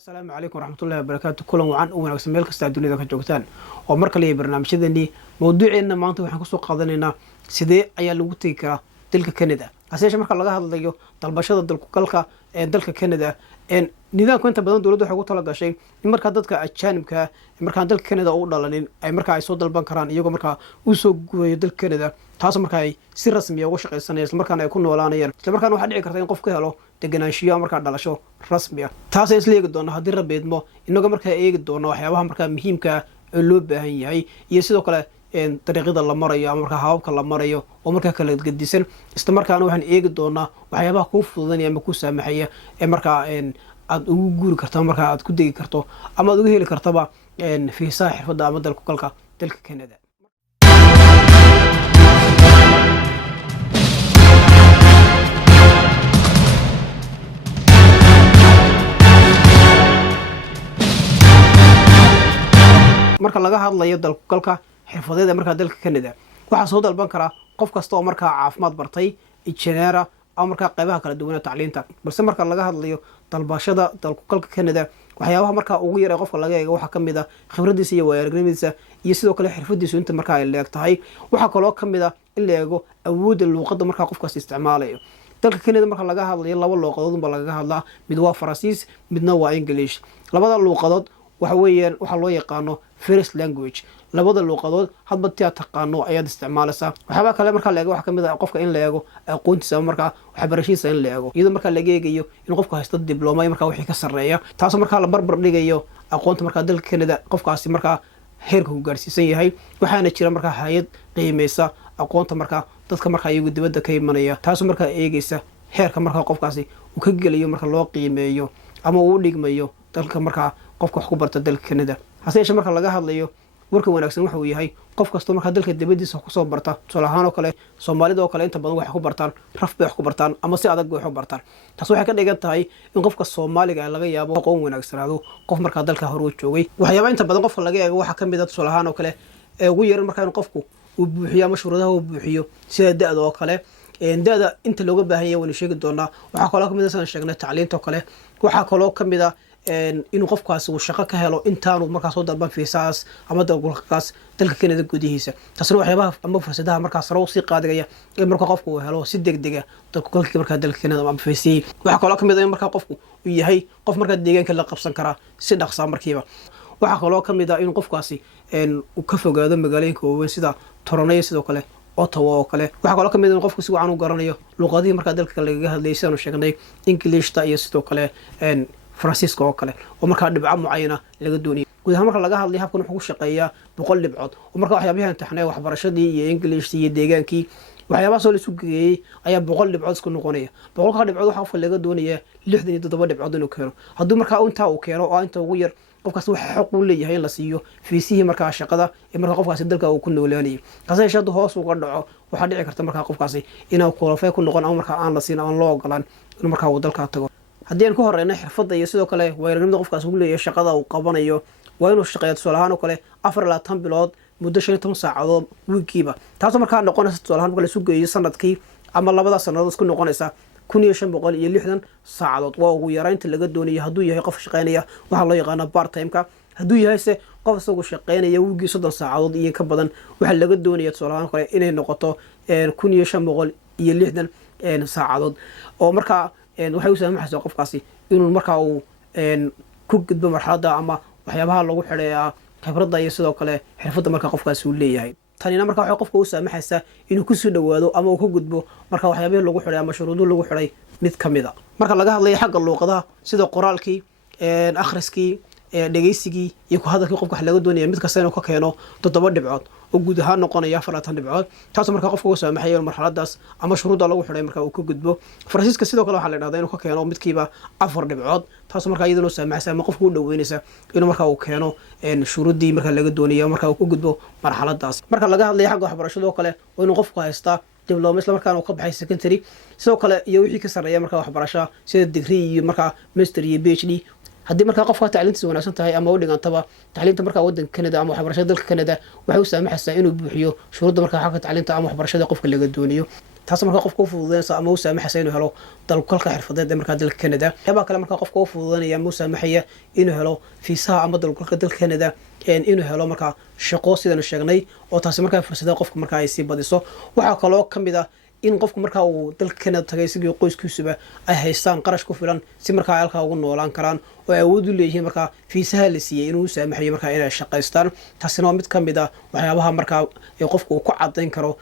السلام عليكم ورحمة الله وبركاته. كلهم وعن وناقص ميل كستا الدنيا ka joogtaan oo mar kale barnaamijyadeeni mowduuceena maanta waxaan ku soo qaadanaynaa sidee ayaa lagu tagi karaa dalka Canada aseesha marka laga hadlayo dalbashada dalka dalka Canada nidaamka inta badan dawladdu waxay ugu tala gashay in marka dadka ajaanibka marka dalka Canada u dhalanin ay marka ay soo dalban karaan iyagoo marka u soo guuray dalka Canada taas marka ay si rasmi ah uga shaqeysanayaan isla markaana ay ku noolaanayaan isla markaana waxa dhici karta in qofku helo deganaanshiyo marka dhalasho rasmi ah taas isla eegi doona hadii rabeedmo inaga marka eegi doona waxyaabaha marka muhiimka ah ee loo baahan yahay iyo sidoo kale dariiqada la marayo marka hababka la marayo oo marka kala gadisan isla markaana waxaan eegi doonaa waxyaabaha ku fududanaya ama ku saamaxaya ee marka aad ugu guuri karto marka aad ku degi karto ama aad uga heli kartaba fiisaha xirfadda ama dalka Canada marka laga hadlayo dalka xirfadeed marka dalka Canada waxa soo dalban kara qof kasta oo marka caafimaad bartay injineera ama marka qaybaha kala duwan ee tacliinta balse marka laga hadlayo dalbashada dalka Canada waxyaabaha marka ugu yar ee qofka laga eego waxa kamid ah khibradiisa iyo waayo-aragnimadiisa iyo sidoo kale xirfadiisa inta marka ay leegtahay waxa kale oo kamid ah in la eego awoodda luqadda marka qofkaas isticmaalayo dalka Canada marka laga hadlayo laba luqadood laga hadlaa mid waa Faransiis midna waa English labada luqadood waxa weeyaan waxa loo yaqaano first language labada luqadood hadba tii taqaano ayaad isticmaalaysaa waxba kale marka la eego waxa kamid ah qofka in la eego aqoontiisa marka waxa barashiisa in la eego iyadoo marka la eegayo in qofku haysto dibloma marka wixii ka sareeya taas marka la barbar dhigayo aqoonta marka dalka Canada qofkaasi marka heerka uu gaarsiisan yahay waxaana jira marka hay'ad qiimeysa aqoonta marka dadka marka iyagu dibadda ka imanaya taas marka eegaysa heerka marka qofkaasi uu ka gelayo marka loo qiimeeyo ama uu dhigmayo dalka marka qofka wax ku barta dalka Canada haseesha marka laga hadlayo warka wanaagsan waxa uu yahay qof kasta marka dalka dibadiisa ku soo barta Soomaaliya oo kale Soomaalida oo kale inta badan wax ku bartaan raf bay wax ku bartaan ama si adag wax ku bartaan taas waxay ka dhigan tahay in qofka Soomaaliga laga yaabo aqoon wanaagsanaado qof marka dalka hore u joogay waxyaabo inta badan qofka laga eego waxa kamid ah Soomaaliya oo kale ee ugu yar marka in qofku uu buuxiyo mashruudaha uu buuxiyo sida da'da oo kale da'da inta looga baahan yahay waan sheegi doonaa waxa kale oo kamid ah sheegnay tacliinta oo kale waxa kale oo kamid ah inuu qofkaas uu shaqo ka helo intaanu markaas soo dalban fiisaas ama dalkaas dalka Canada gudihiisa taasna waxyaabaha ama fursadaha markaas sare u sii qaadaya in marka qofku uu helo si degdeg ah dalka marka dalka Canada ama fiisii waxa kale oo kamid ah in marka qofku uu yahay qof marka deegaanka la qabsan kara si dhaqso markiiba waxa kale oo kamid ah in qofkaasi uu ka fogaado magaalooyinka waaweyn sida Toronto sidoo kale Ottawa oo kale waxa kale oo kamid ah in qofku si wacan u garanayo luqadihii marka dalka laga hadlayay sidoo sheegnay Englishta iyo sidoo kale Francisco oo kale oo marka dhibco mucaayana laga dooniyay gudaha marka laga hadlay habkan wuxuu shaqeeyaa 100 dhibcood oo marka waxyaabaha imtixaanay waxbarashadii iyo English iyo deegaankii waxyaabaha soo la isu geeyay ayaa 100 dhibcood isku noqonaya 100 dhibcood waxa laga doonayaa 67 dhibcood inuu keeno haddii marka inta uu keeno oo inta ugu yar qofkaas waxa xaq u leeyahay in la siiyo fiisihii marka shaqada ee marka qofkaas dalka uu ku noolaanay qasayshadu hoos uga dhaco waxa dhici karta marka qofkaasi inuu qualified ku noqon ama marka aan la siin aan loo ogolaan inuu marka uu dalka tago haddii aan ku horreynay xirfadda iyo sidoo kale waayo-aragnimada qofkaas uu leeyahay shaqada uu qabanayo waa inuu shaqeeyo Soomaaliya oo kale 4 bilood muddo 15 saacadood wiigiiba taas marka noqonaysa Soomaaliya marka la isu geeyo sanadkii ama labada sanadood isku noqonaysa 1560 saacadood waa ugu yaraynta laga doonayo hadduu yahay qof shaqeynaya waxa loo yaqaan part time-ka hadduu yahay qof isagu shaqeynaya wiigii 30 saacadood iyo ka badan waxa laga doonayo Soomaaliya kale inay noqoto 1560 saacadood oo marka waxay u saamaxaysaa qofkaasi inuu marka uu ku gudbo marxaladda ama waxyaabaha lagu xidheeyaa khibradda iyo sidoo kale xirfadda marka qofkaasi uu leeyahay tanina marka waxa qofka u saamaxaysaa inuu ku soo dhawaado ama uu ku gudbo marka waxyaabaha lagu xidhay ama shuruudo lagu xidhay mid kamid ah marka laga hadlayo xagga luqadaha sida qoraalkii akhriskii dhageysigii iyo ku hadalkii qofka wax laga doonayo mid kasta inuu ka keeno 7 dhibcood oo guud ahaan noqonaya 40 dhibcood taas marka qofka uu saamaxayo marxaladaas ama shuruudo lagu xidhay marka uu ka gudbo Faransiiska sidoo kale waxa la yiraahdaa inuu ka keeno midkiiba 4 dhibcood taas marka iyaduna saamaxaysa ama qofku u dhaweynaysa inuu marka uu keeno shuruudii marka laga doonayo marka uu ku gudbo marxaladaas marka laga hadlayo xagga waxbarashada oo kale waa inuu qofku haystaa dibloma isla markaana uu ka baxay secondary sidoo kale iyo wixii ka sareeya marka waxbarasho sida degree iyo marka master iyo PhD haddii markaa qofka tacliintiisa wanaagsan tahay ama u dhigantaba tacliinta markaa waddanka Canada ama waxbarashada dalka Canada waxay u saamaxaysaa inuu buuxiyo shuruudda markaa xagga tacliinta ama waxbarashada qofka laga doonayo taas markaa qofka u fududeynaysa ama u saamaxaysa inuu helo dalkugalka xirfadeed ee markaa dalka Canada waxyaabaa kale markaa qofka u fududeynaya ama u saamaxaya inuu helo fiisaha ama dalkugalka dalka Canada inuu helo markaa shaqo sidaan sheegnay oo taasi markaa fursadaha qofka markaa ay sii badiso waxaa kaloo kamid ah in qofku markaa uu dalka Canada tagay sidii qoyskiisuba ay haystaan qarash ku filan si markaa ay halkaa ugu noolaan karaan oo ay awood u leeyihiin markaa fiisaha la siiyay inuu saamaxayo markaa inay shaqaystaan taasina waa mid ka mid ah waxyaabaha markaa ee qofku uu ku cadayn karo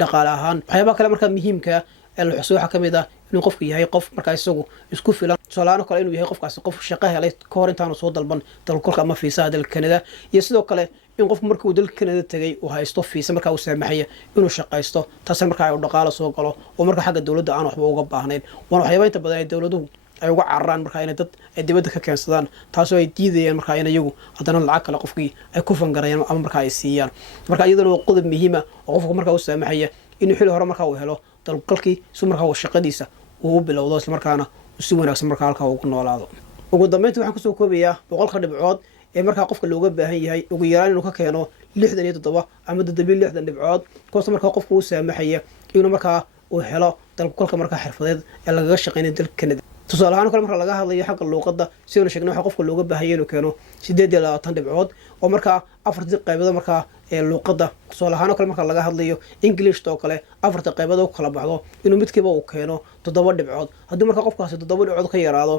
dhaqaale ahaan waxyaabaha kale markaa muhiimka ee la xuso waxaa ka mid ah inuu qofku yahay qof markaa isagu isku filan tusaalahaan kale inuu yahay qofkaasi qof shaqo helay ka hor intaanu soo dalban dalkugalka ama fiisaha dalka Canada iyo sidoo kale in qofku markuu dalka Canada tagay uu haysto fiisa markaa uu saamaxaya inuu shaqaysto taasina markaa uu dhaqaale soo galo oo markaa xagga dawladda aan waxba uga baahnayn waxyaabo inta badan ay dawladuhu ay uga cararaan markaa inay dad ay dibadda ka keensadaan taasoo ay diidayaan markaa in iyagu haddana lacag kale qofkii ay ku fangarayaan ama markaa ay siiyaan marka iyadana waa qodob muhiim ah oo qofku markaa uu saamaxaya inuu xilli hore markaa uu helo dalkugalkii si markaa uu shaqadiisa uu bilowdo isla markaana si wanaagsan markaa halkaa ugu noolaado ugu dambeyntii waxaan kusoo koobayaa 100 dhibcood ee markaa qofka looga baahan yahay ugu yaraan inuu ka keeno 67 ama 60 dhibcood kuwaas markaa qofku uu saamaxaya inuu markaa uu helo dalkugalka markaa xirfadeed ee lagaga shaqeynay dalka Canada tusaale ahaan kale marka laga hadlayo xagga luqadda sidoo sheegnay waxa qofka looga baahan yahay inuu keeno 28 dhibcood oo markaa afartii qaybood markaa ee luqadda tusaale ahaan kale marka laga hadlayo English oo kale afarta qaybood oo kala baxdo inuu midkiiba uu keeno 7 dhibcood haddii markaa qofkaasi 7 dhibcood ka yaraado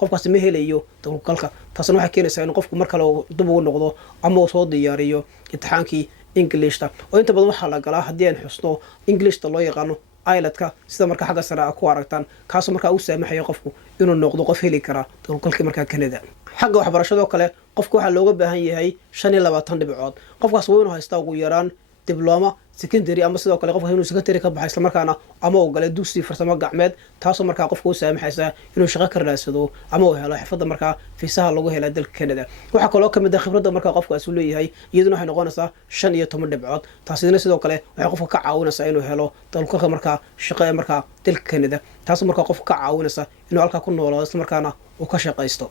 qofkaasi ma helayo dalkugalka taasna waxay keenaysaa in qofku marka uu dib ugu noqdo ama uu soo diyaariyo imtixaankii Englishta oo inta badan waxa la galaa haddii aan xusno Englishta loo yaqaano IELTS-ka sida markaa xagga sare ku aragtaan kaas markaa uu saamaxayo qofku inuu noqdo qof heli kara dalkugalka markaa Canada xagga waxbarashada kale qofku waxa looga baahan yahay 25 dhibcood qofkaas waa inuu haystaa ugu yaraan diploma secondary ama sidoo kale qofka inuu secondary ka baxay isla markaana ama uu galay dugsi farsamo gacmeed taasoo markaa qofku uu saamaxaysa inuu shaqo ka raadsado ama uu helo xirfadda markaa fiisaha lagu helo dalka Canada waxa kaloo kamid ah khibradda markaa qofkaas uu leeyahay iyaduna waxay noqonaysaa 15 dhibcood taasina sidoo kale waxay qofka ka caawinaysaa inuu helo dalkugalka markaa shaqo ee markaa dalka Canada taasoo markaa qofka ka caawinaysa inuu halkaa ku noolaado isla markaana uu ka shaqaysto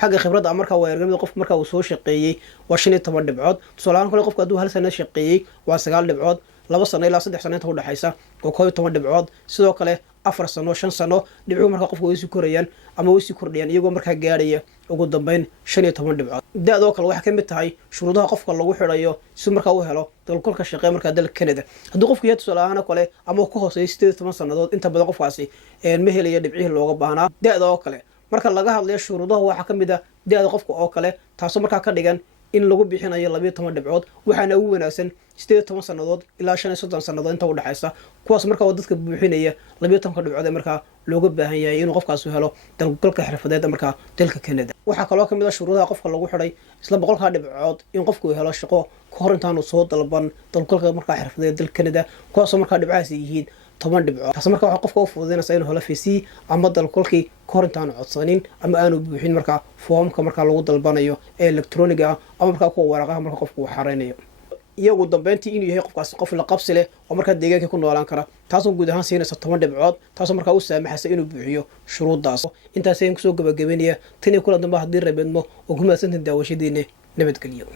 xagga khibradda markaa weerarnimada qofka markaa uu soo shaqeeyay waa 15 dhibcood tusaalahaan kale qofka hadduu hal sano shaqeeyay waa 9 dhibcood 2 sano ilaa 3 sano inta u dhaxaysa oo 12 dhibcood sidoo kale 4 sano 5 sano dhibco markaa qofka way sii korayaan ama way sii kordhiyaan iyagoo markaa gaaraya ugu dambeyn 15 dhibcood daadoo kale waxa ka mid tahay shuruudaha qofka lagu xirayo si markaa uu helo dalkugalka shaqo markaa dalka Canada haddii qofku yahay tusaalahaan kale ama ku hooseeyo 18 sanadood inta badan qofkaasi ma helayo dhibcihii looga baahnaa daadoo kale marka laga hadlayo shuruudaha waxa ka mid ah daada qofka oo kale taasoo markaa ka dhigan in lagu bixinayo 12 dhibcood waxaana ugu wanaagsan 18 sanadood ilaa 35 sanadood inta u dhaxaysa kuwaas markaa dadka buuxinaya 12 dhibcood ee markaa looga baahan yahay inuu qofkaas helo dalkugalka xirfadeed markaa dalka Canada waxa kaloo kamid ah shuruudaha qofka lagu xiray isla 100 dhibcood in qofku helo shaqo ka hor intaanu soo dalban dalkugalka markaa xirfadeed dalka Canada kuwaas markaa dhibcaas yihiin 10 dhibcood taas markaa waxa qofka u fududeynaysa inuu helo fiisi ama dalkugalkii ka hor intaanu codsanin ama aanu buuxin markaa foomka markaa lagu dalbanayo ee electronic ah ama markaa kuwa waraqaha markaa qofku uu xareynayo iyagu dambeyntii inuu yahay qofkaasi qof la qabsi leh oo markaa deegaanka ku noolaan kara taasoo guud ahaan siinaysa 10 dhibcood taasoo markaa u saamaxaysa inuu buuxiyo shuruudaas intaas ayaan kusoo gabagabeynaya tan iyo kula dambe haddii rabeedmo oo ku mahadsantiin daawashadiina nabadgelyo